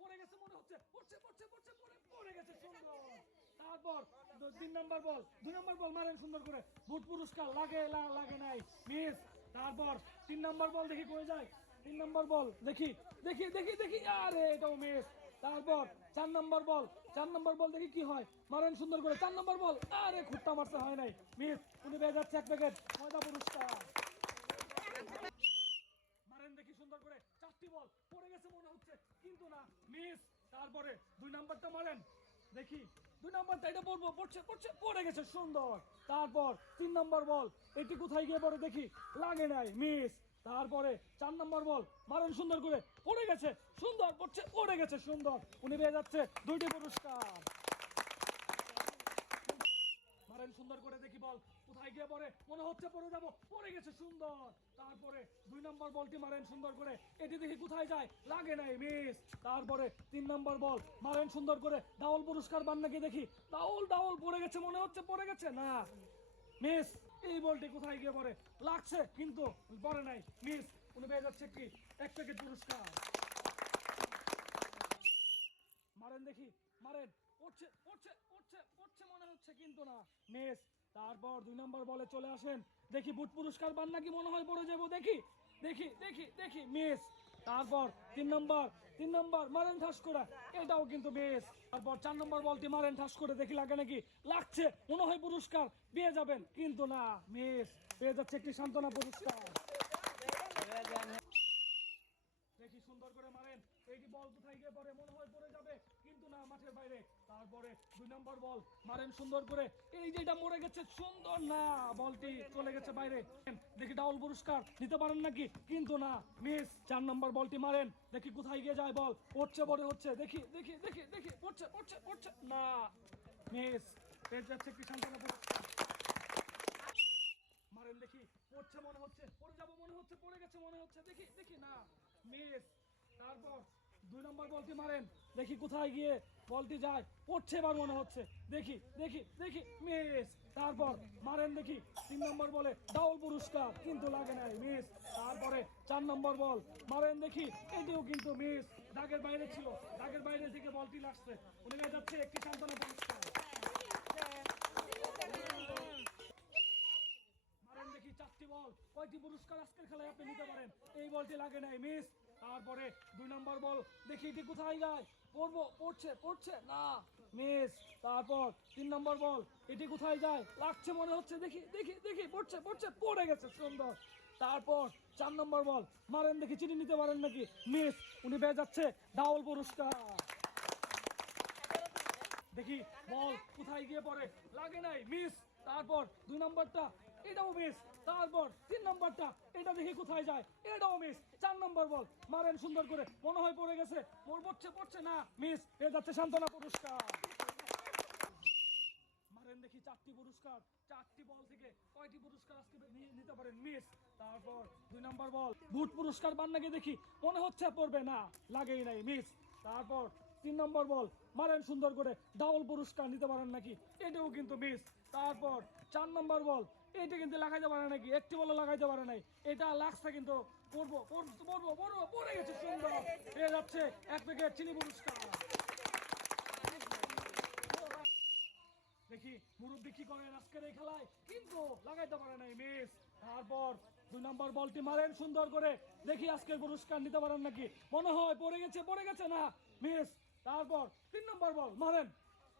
পড়ে গেছে মনে হচ্ছে। পড়ছে পড়ছে পড়ছে, পড়ে পড়ে গেছে, সুন্দর। তারপর তিন নম্বর বল দুই নম্বর বল মারেন সুন্দর করে। বুট পুরস্কার লাগে লাগে নাই, মিস। তারপর তিন নম্বর বল দেখি কই যায়। তিন নম্বর বল দেখি দেখি দেখি দেখি। আরে, এটাও মিস। তারপর চার নম্বর বল, চার নম্বর বল দেখি কি হয়। মারেন সুন্দর করে, চার নম্বর বল। আরে, খুঁটটা মারতে হয় নাই, মিস। উনি পেয়ে যাচ্ছে এক প্যাকেট ময়দা পুরস্কার মারেন দেখি সুন্দর করে চারটি বল, পড়ে গেছে মনে হচ্ছে। কিন্তু না মিস তারপরে দুই নাম্বারটা মারেন। দেখি, দুই নাম্বারটা এটা পড়ব, পড়ছে পড়ছে, পড়ে গেছে, সুন্দর। তারপর তিন নাম্বার বল, এটি কোথায় গিয়ে পড়ে দেখি, লাগে নাই মিস তারপরে চার নম্বর বল, মারেন সুন্দর করে, পড়ে গেছে, সুন্দর, পড়ছে, পড়ে গেছে, সুন্দর। উনি পেয়ে যাচ্ছে দুইটি পুরস্কার মারেন সুন্দর করে দেখি বল। কোথায় গিয়ে পড়ে? মনে হচ্ছে পড়ে যাব। পড়ে গেছে সুন্দর। তারপরে দুই নম্বর বলটি মারেন সুন্দর করে। এটি দেখি কোথায় যায়? লাগে নাই মিস তারপরে তিন নম্বর বল মারেন সুন্দর করে। ডাউল পুরস্কার বান নাকি দেখি? ডাউল ডাউল পড়ে গেছে, মনে হচ্ছে পড়ে গেছে? না। মিস এই বলটি কোথায় গিয়ে পড়ে? লাগছে, কিন্তু পড়ে নাই। মিস উনি পেয়ে যাচ্ছে কি এক প্যাকেট পুরস্কার। মারেন দেখি, মারেন। মনে হচ্ছে কিন্তু না। মিস, তারপর দুই বলে চলে আসেন। দেখি বুট পুরস্কার পান নাকি মনে হয় পড়ে যাব? দেখি দেখি দেখি দেখি, মিস। তারপর তিন নম্বর তিন নম্বর, মারেন ঠাস করে এটাও কিন্তু মিস। তারপর চার নম্বর বলটি মারেন ঠাস করে দেখি লাগে নাকি? লাগছে, মনে হয় পুরস্কার, পেয়ে যাবেন। কিন্তু না, মেস, পেয়ে যাচ্ছে একটি সান্ত্বনা পুরস্কার। দেখি সুন্দর করে মারেন। এইটি বল কোথায় গিয়ে পড়ে, মনে হয় পড়ে যাবে। কিন্তু না, মাঠের বাইরে। তারপরে দুই নম্বর বল। মারেন সুন্দর করে। এই যে এটা মরে গেছে, সুন্দর না, বলটি চলে গেছে বাইরে। দেখি ডাউল পুরস্কার, নিতে পারেন নাকি? কিন্তু না মিস চার নম্বর বলটি মারেন। দেখি কোথায় গিয়ে যায় বল। পড়ছে বড় হচ্ছে। দেখি দেখি দেখি দেখি, পড়ছে পড়ছে পড়ছে। না মিস পেয়ে যাচ্ছে কি সান্ত্বনা পুরস্কার। মারেন দেখি। পড়ছে মনে হচ্ছে, পড়ে যাব মনে হচ্ছে, পড়ে গেছে মনে হচ্ছে। দেখি দেখি, না মিস তারপর দুই নম্বর বলটি মারেন। দেখি কোথায় গিয়ে বলটি যায়, পড়ছে এবার মনে হচ্ছে। দেখি দেখি দেখি, মিস। তারপর মারেন দেখি, তিন নম্বর বলে ডাউল পুরস্কার, কিন্তু লাগে নাই, মিস। তারপরে চার নম্বর বল, মারেন দেখি, এটিও কিন্তু মিস। দাগের বাইরে ছিল, দাগের বাইরে থেকে বলটি লাগছে উনি যাচ্ছে একটি সান্ত্বনা পুরস্কার। মারেন দেখি চারটি বল, কয়টি পুরস্কার আজকের খেলায় আপনি নিতে পারেন? এই বলটি লাগে নাই, মিস। তারপরে দুই নম্বর বল, দেখি এটি কোথায় যায়? পড়ব, পড়ছে পড়ছে। না মিস তারপর তিন নম্বর বল, এটি কোথায় যায়? লাগছে মনে হচ্ছে, দেখি দেখি দেখি, পড়ছে পড়ছে, পড়ে গেছে, সুন্দর। তারপর চার নম্বর বল, মারেন দেখি, চিনি নিতে পারেন নাকি? মিস উনি পেয়ে যাচ্ছে ডাউল পুরস্কার। দেখি, বল কোথায় গিয়ে পড়ে? লাগে নাই মিস তারপর দুই নম্বরটা, এটাও মিস তারপর তিন নম্বরটা, এটা দেখি কোথায় যায়? এটাও মিস চার নম্বর বল। মারেন সুন্দর করে। মনে হয় পড়ে গেছে। মোর পড়ছে পড়ছে না। মিস এ যাচ্ছে সান্ত্বনা পুরস্কার। দেখি চারটি পুরস্কার। চারটি বল থেকে কয়টি পুরস্কার নিতে পারেন? মিস তারপর দুই নম্বর বল। পুরস্কার বান নাকি দেখি? মনে হচ্ছে পড়বে না। লাগেই নাই। মিস তারপর তিন নম্বর বল। মারেন সুন্দর করে। ডাবল পুরস্কার নিতে পারেন নাকি? এটাও কিন্তু মিস তারপর চার নম্বর বল। এটা কিন্তু লাগাইতে পারে নাকি? একটি বলে লাগাইতে পারে নাই। এটা লাগছে কিন্তু। পড়ব পড়ব পড়ব পড়ে গেছে সুন্দর। পেয়ে যাচ্ছে, এক প্যাকেট চিনি পুরস্কার দেখি, মুরব্বী কি করেন আজকের এই খেলায়? কিন্তু লাগাইতে পারে নাই মিস তারপর দুই নম্বর বলটি মারেন সুন্দর করে। দেখি আজকের পুরস্কার নিতে পারেন নাকি? মনে হয় পড়ে গেছে পড়ে গেছে না মিস তারপর তিন নম্বর বল, মারেন।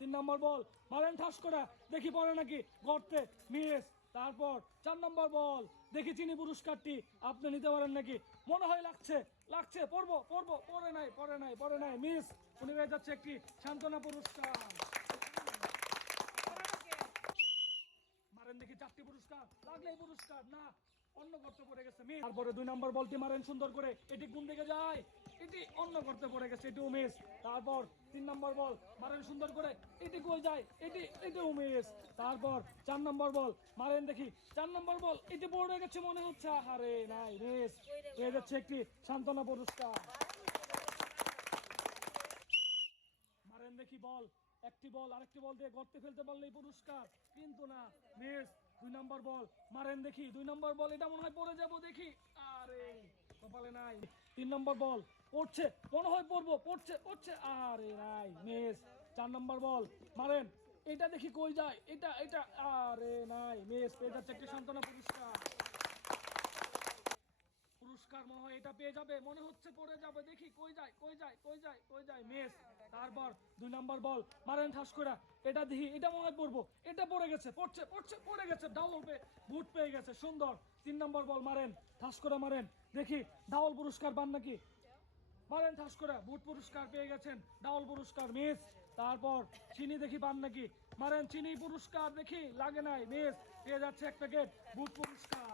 তিন নম্বর বল, মারেন ঠাস করে। দেখি পড়ে নাকি গর্তে মিস তারপর চার নম্বর বল। দেখি চিনি পুরস্কারটি আপনি নিতে পারেন নাকি? মনে হয় লাগছে লাগছে, পড়ব পড়ব, পড়ে নাই পড়ে নাই পড়ে নাই মিস উনি হয়ে যাচ্ছে একটি সান্ত্বনা পুরস্কার। মারেন দেখি চারটি পুরস্কার, লাগলেই পুরস্কার, না, অন্য করতে পড়ে গেছে তারপরে দুই নম্বর বলটি মারেন সুন্দর করে, এটি কোন দিকে যায়? এটি অন্য করতে পড়ে গেছে এটিও মিস তারপর তিন নম্বর বল, মারেন সুন্দর করে, এটি কই যায়? এটি এটিও মিস তারপর চার নম্বর বল, মারেন দেখি, চার নম্বর বল, এটি পড়ে গেছে মনে হচ্ছে মিস হয়ে যাচ্ছে একটি সান্ত্বনা পুরস্কার। মারেন দেখি বল, একটি বল, আরেকটি বল দিয়ে গর্তে ফেলতে পারলেই পুরস্কার, কিন্তু না মিস দুই নাম্বার বল, মারেন দেখি, দুই নাম্বার বল, এটা মনে হয় পড়ে দেখি। আরে, কপালে নাই। তিন নম্বর বল, পড়ছে, মনে হয় পড়ব, পড়ছে পড়ছে। আরে নাই, মেস, চার নম্বর বল, মারেন। এটা দেখি কই যায়, এটা এটা, আরে নাই, মেস, পেয়ে যাচ্ছে একটি সান্ত্বনা পুরস্কার মনে হয় এটা পেয়ে যাবে, মনে হচ্ছে পড়ে যাবে। দেখি কই যায় কই যায় কই যায় কই যায়, মিস। তারপর দুই নাম্বার বল, মারেন ঠাস করে এটা দেখি, এটা মনে পড়ব। এটা পড়ে গেছে, পড়ছে পড়ছে, পড়ে গেছে ডাউল পে বুট পেয়ে গেছে, সুন্দর। তিন নাম্বার বল, মারেন, ঠাস করে মারেন। দেখি ডাউল পুরস্কার পান নাকি? মারেন, ঠাস করে বুট পুরস্কার পেয়ে গেছেন ডাউল পুরস্কার, মিস। তারপর চিনি দেখি পান নাকি? মারেন, চিনি পুরস্কার দেখি, লাগে নাই, মিস। পেয়ে যাচ্ছে এক প্যাকেট বুট পুরস্কার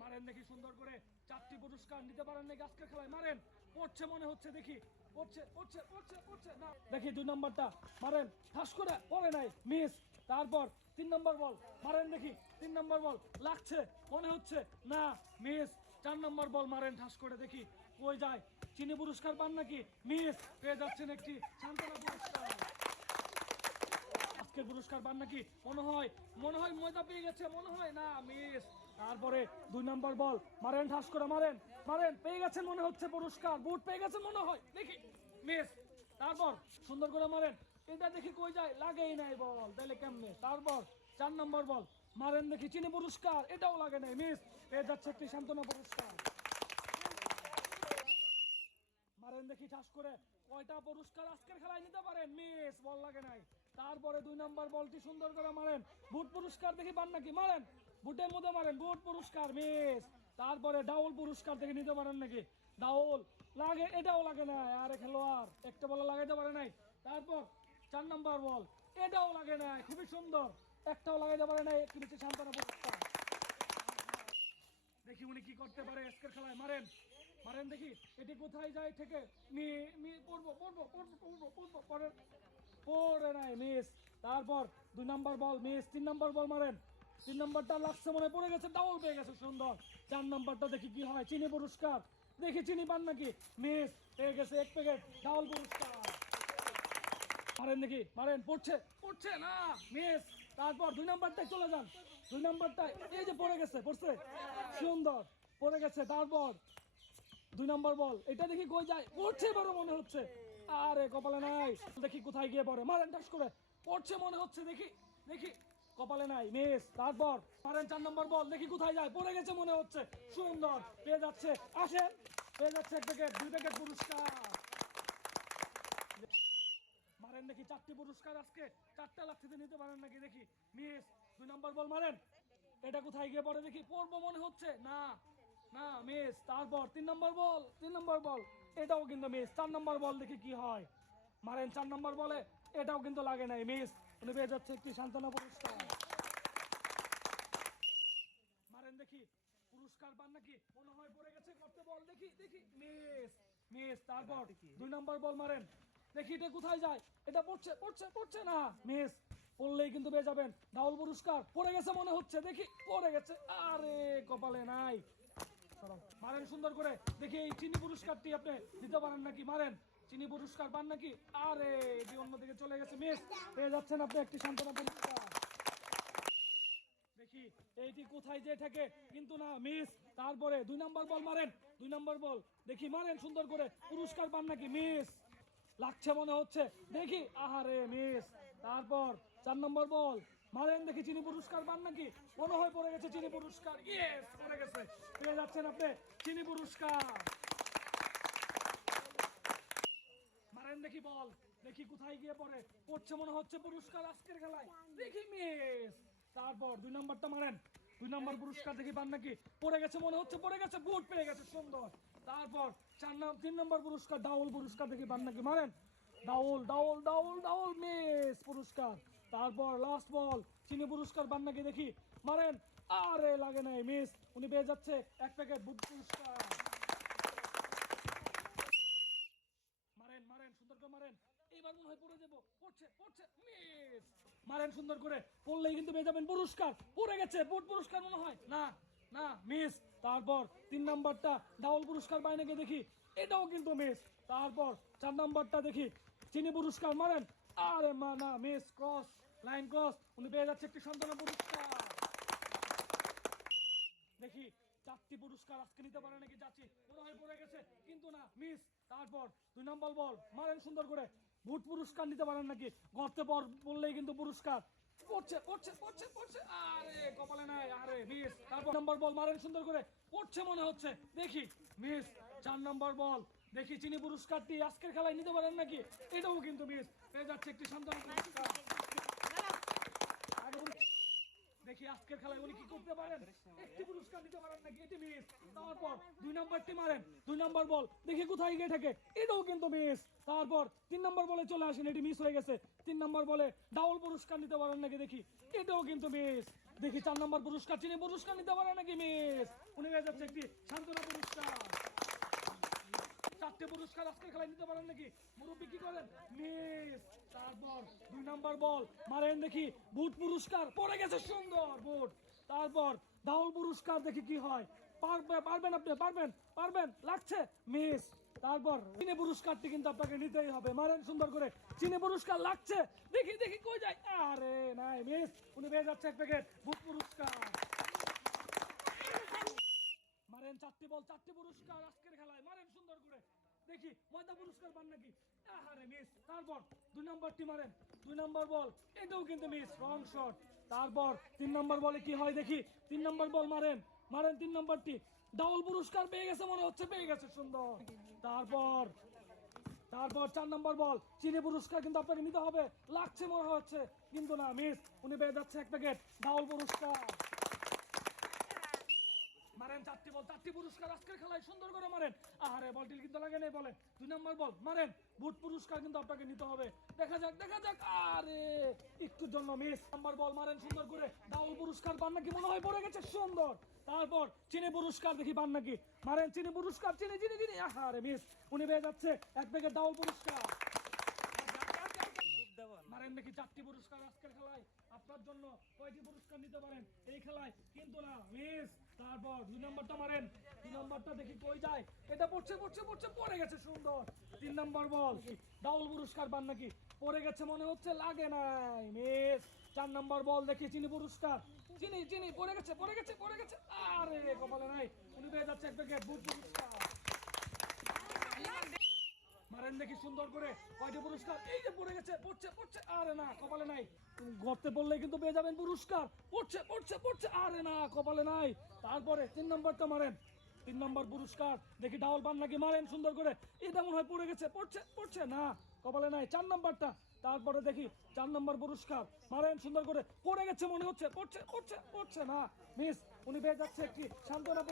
মারেন দেখি সুন্দর করে চারটি পুরস্কার নিতে পারেন নাকি আজকের খেলায় মারেন। পড়ছে মনে হচ্ছে, দেখি। পড়ছে পড়ছে পড়ছে পড়ছে। না, দেখি দুই নম্বরটা। মারেন, ঠাস করে, পড়ে নাই, মিস। তারপর তিন নম্বর বল। মারেন দেখি, তিন নম্বর বল। লাগছে, মনে হচ্ছে, না, মিস। চার নম্বর বল, মারেন, ঠাস করে, দেখি। কই যায়? চিনি পুরস্কার পান নাকি? মিস, পেয়ে যাচ্ছেন একটি সান্ত্বনা পুরস্কার। আজকের পুরস্কার পান নাকি? মনে হয় মনে হয় মজা পেয়ে গেছে, মনে হয় না, মিস। তারপরে দুই নম্বর বল। মারেন ঠাস করে মারেন মারেন। পেয়ে গেছেন মনে হচ্ছে পুরস্কার। বুট পেয়ে গেছেন মনে হয়। দেখি, মিস। তারপর সুন্দর করে মারেন। এটা দেখি কই যায়? লাগেই নাই বল। তাহলে কেমনে? তারপর চার নম্বর বল। মারেন দেখি, চিনি পুরস্কার। এটাও লাগে নাই, মিস। পেয়ে যাচ্ছে একটি সান্ত্বনা পুরস্কার। মারেন দেখি চাষ করে। কয়টা পুরস্কার আজকের খেলায় নিতে পারেন? মিস, বল লাগে নাই। তারপরে দুই নাম্বার বলটি সুন্দর করে মারেন। বুট পুরস্কার দেখি পান নাকি? মারেন। বুটের মধ্যে মারেন বুট পুরস্কার, মিস। তারপরে ডাউল পুরস্কার দেখে নিতে পারেন নাকি? ডাউল। লাগে, এটাও লাগে না আরে খেলোয়াড়, একটা বলে লাগাইতে পারে নাই। তারপর চার নাম্বার বল। এটাও লাগে না খুবই সুন্দর। একটাও লাগাইতে পারে নাই, একটু নিচে সান্ত্বনা পুরস্কার দেখি উনি কি করতে পারে আজকের খেলায়। মারেন মারেন দেখি, এটি কোথায় যায় থেকে? পড়ব পড়ব পড়ব পড়ব পড়ব, পড়েন। পড়ে নাই, মিস। তারপর দুই নাম্বার বল, মিস, তিন নাম্বার বল মারেন। তিন নাম্বারটা লাগছে মনে পড়ে গেছে ডাউল পেয়ে গেছে সুন্দর। চার নাম্বারটা দেখি কি হয়, চিনি পুরস্কার। দেখি চিনি পান নাকি? মিস, পেয়ে গেছে এক প্যাকেট ডাউল পুরস্কার। মারেন দেখি, মারেন, পড়ছে পড়ছে না, মিস। তারপর দুই নাম্বারটায় চলে যান। দুই নাম্বারটায়, এই যে পড়ে গেছে, পড়ছে। সুন্দর, পড়ে গেছে, তারপর দুই নাম্বার বল। এটা দেখি কই যায়? পড়ছে বড় মনে হচ্ছে। আরে, কপালে নাই। দেখি কোথায় গিয়ে পড়ে। মারেন টাস করে। পড়ছে মনে হচ্ছে, দেখি দেখি। কপালে নাই, মিস। তারপর মারেন চার নম্বর বল, দেখি কোথায় যায়। পড়ে গেছে মনে হচ্ছে। সুন্দর। পেয়ে যাচ্ছে। আসেন। পেয়ে যাচ্ছে এক প্যাকেট দুই প্যাকেট পুরস্কার। মারেন দেখি, চারটি পুরস্কার আজকে। নিতে পারেন নাকি? দেখি। মিস, দুই নম্বর বল মারেন। এটা কোথায় গিয়ে পড়ে দেখি? পড়ব মনে হচ্ছে। না না, মিস। তারপর তিন নম্বর বল, তিন নম্বর বল। এটাও কিন্তু মিস। চার নম্বর বল দেখি কি হয়। মারেন চার নম্বর বলে। এটাও কিন্তু লাগে নাই, মিস। উনি পেয়ে যাচ্ছে একটি সান্ত্বনা পুরস্কার। মারেন দেখি, পুরস্কার পান নাকি? মনে হয় পড়ে গেছে, করতে বল, দেখি দেখি। মিস মিস, তারপর দুই নম্বর বল মারেন। দেখি এটা কোথায় যায়? এটা পড়ছে পড়ছে পড়ছে না। মিস, পড়লেই কিন্তু পেয়ে যাবেন। ডাউল পুরস্কার। পড়ে গেছে মনে হচ্ছে, দেখি, পড়ে গেছে। আরে, কপালে নাই। মারেন সুন্দর করে। দেখি এই চিনি পুরস্কারটি আপনি দিতে পারেন নাকি? মারেন। চিনি পুরস্কার পান নাকি? আরে, এটি অন্যদিকে চলে গেছে, মিস। পেয়ে যাচ্ছেন আপনি একটি সান্ত্বনা পুরস্কার দেখি, এইটি কোথায় যে থাকে কিন্তু না, মিস, তারপরে দুই নাম্বার বল মারেন। দুই নাম্বার বল, দেখি, মারেন সুন্দর করে। পুরস্কার পান নাকি, মিস? লাগছে মনে হচ্ছে। দেখি, আহারে, মিস। তারপর চার নম্বর বল। মারেন দেখি, চিনি পুরস্কার পান নাকি? মনে হয় পড়ে গেছে চিনি পুরস্কার। ইয়েস পড়ে গেছে। পেয়ে যাচ্ছেন আপনি, চিনি পুরস্কার মারেন দেখি বল, দেখি কোথায় গিয়ে পড়ে। পড়ছে মনে হচ্ছে পুরস্কার আজকের খেলায়। দেখি মিস। তারপর দুই নাম্বারটা মারেন। দুই নাম্বার পুরস্কার দেখি পান নাকি? পড়ে গেছে মনে হচ্ছে, পড়ে গেছে, বুট পেয়ে গেছে, সুন্দর। তারপর চার নাম, তিন নম্বর পুরস্কার, ডাউল পুরস্কার দেখি পান নাকি? মারেন। ডাউল ডাউল ডাউল ডাউল, মিস পুরস্কার। তারপর লাস্ট বল চিনি পুরস্কার পান নাকি দেখি? মারেন। আরে, লাগে নাই, মিস। উনি পেয়ে যাচ্ছে এক প্যাকেট বুট পুরস্কার মারেন মারেন সুন্দর করে মারেন এবার মনে হয় পড়ে যাব পড়ছে পড়ছে মিস মারেন সুন্দর করে। পড়লেই কিন্তু পেয়ে যাবেন পুরস্কার। পড়ে গেছে বুট পুরস্কার মনে হয়। না না মিস তারপর তিন নাম্বারটা ডাউল পুরস্কার পাই নাকি দেখি। এটাও কিন্তু মিস তারপর চার নাম্বারটা দেখি। চিনি পুরস্কার মারেন, আরে মা, না মিস ক্রস লাইন ক্রস উনি পেয়ে যাচ্ছে একটি সন্তান পুরস্কার। দেখি, চারটি পুরস্কার আজকে নিতে পারে নাকি যাচ্ছি। মনে হয় পড়ে গেছে, কিন্তু না মিস তারপর দুই নম্বর বল, মারেন সুন্দর করে। ভুট পুরস্কার নিতে পারেন নাকি? গর্তে পর বললেই কিন্তু পুরস্কার। মনে হচ্ছে। দেখি, মিস, চার নম্বর বল দেখি, চিনি আজকের খেলায় নিতে পারেন নাকি? এটাও কিন্তু, মিস, পেয়ে যাচ্ছে একটি সন্তান পুরস্কার আগে বলি, দেখি আজকের খেলায় উনি কি করতে পারেন? একটি পুরস্কার নিতে পারেন নাকি? এটি মিস। তারপর দুই মারেন। দুই বল। দেখি কোথায় গিয়ে থাকে এটাও কিন্তু মিস। তারপর তিন বলে চলে আসেন। এটি মিস হয়ে গেছে। তিন বলে পুরস্কার নিতে পারেন নাকি? দেখি। এটাও কিন্তু মিস। দেখি চার নাম্বার পুরস্কার। চিনি পুরস্কার নিতে পারেন নাকি? মিস। উনি হয়ে যাচ্ছে একটি সান্ত্বনা পুরস্কার। চারটে পুরস্কার আজকের খেলায় নিতে পারেন নাকি? মুরব্বী কি করেন? মিস, তারপর দুই নাম্বার বল। মারেন দেখি, বুট পুরস্কার। পড়ে গেছে সুন্দর বুট। তারপর ডাউল পুরস্কার, দেখি কি হয়। পারবে পারবেন আপনি, পারবেন পারবেন, লাগছে। মিস, তারপর চিনে পুরস্কারটি কিন্তু আপনাকে নিতেই হবে। মারেন সুন্দর করে, চিনে পুরস্কার লাগছে। দেখি দেখি কই যায়। আরে নাই, মিস, উনি পেয়ে যাচ্ছে এক প্যাকেট বুট পুরস্কার মারেন চারটি বল, চারটি পুরস্কার আজকের খেলায়। মারেন সুন্দর করে। দেখি, ময়দা পুরস্কার পান নাকি? মিস তারপর দুই নম্বরটি মারেন। দুই নম্বর বল, এটাও কিন্তু মিস রং শট তারপর তিন নম্বর বলে কি হয় দেখি? তিন নম্বর বল মারেন। মারেন তিন নম্বরটি ডাবল পুরস্কার পেয়ে গেছে মনে হচ্ছে, পেয়ে গেছে সুন্দর। তারপর তারপর চার নম্বর বল, চিনি পুরস্কার কিন্তু আপনাকে নিতে হবে। লাগছে মনে হচ্ছে, কিন্তু না মিস উনি পেয়ে যাচ্ছে এক প্যাকেট ডাবল পুরস্কার। মারেন, চারটি বল, চারটি পুরস্কার আজকের খেলায় সুন্দর করে মারেন। আরে বলটি কিন্তু লাগে নেই বলেন দুই নম্বর বল, মারেন। বুট পুরস্কার কিন্তু আপনাকে নিতে হবে। দেখা যাক দেখা যাক, আরে একটুর জন্য মিস নাম্বার বল, মারেন সুন্দর করে। ডাউল পুরস্কার পান নাকি, মনে হয় পড়ে গেছে, সুন্দর। তারপর চিনি পুরস্কার দেখি পান নাকি। মারেন চিনি পুরস্কার, চিনি চিনি চিনি। আরে মিস উনি পেয়ে যাচ্ছে এক প্যাকেট ডাউল পুরস্কার। মারেন নাকি চারটি পুরস্কার আজকের খেলায়? আপনার জন্য কয়টি পুরস্কার নিতে পারেন? এই খেলায় কিন্তু না মিস তারপর দুই নম্বরটা মারেন। দুই নম্বরটা দেখি কই যায়। এটা পড়ছে পড়ছে পড়ছে, পড়ে গেছে সুন্দর। তিন নম্বর বল। ডাউল পুরস্কার পান নাকি? পড়ে গেছে মনে হচ্ছে, লাগে নাই। মিস, চার নম্বর বল দেখি, চিনি পুরস্কার। চিনি চিনি, পড়ে গেছে পড়ে গেছে পড়ে গেছে। আরে কপালে নাই। উনি পেয়ে যাচ্ছে একটা গেট বুট পুরস্কার। মারেন দেখি সুন্দর করে। পুরস্কার? এই যে পড়ে গেছে, পড়ছে পড়ছে, আরে না, কপালে নাই। গর্তে পড়লে কিন্তু পেয়ে যাবেন পুরস্কার। পড়ছে পড়ছে পড়ছে, আরে না, কপালে নাই। তারপরে তিন নম্বরটা মারেন। তিন নম্বর পুরস্কার। দেখি পান নাকি মারেন সুন্দর করে। হয় পড়ে গেছে, পড়ছে পড়ছে, না, কপালে নাই। চার নম্বরটা। তারপরে দেখি চার নম্বর পুরস্কার। মারেন সুন্দর করে। পড়ে গেছে মনে হচ্ছে, পড়ছে পড়ছে পড়ছে, না। মিস, উনি পেয়ে যাচ্ছে একটি সান্ত্বনা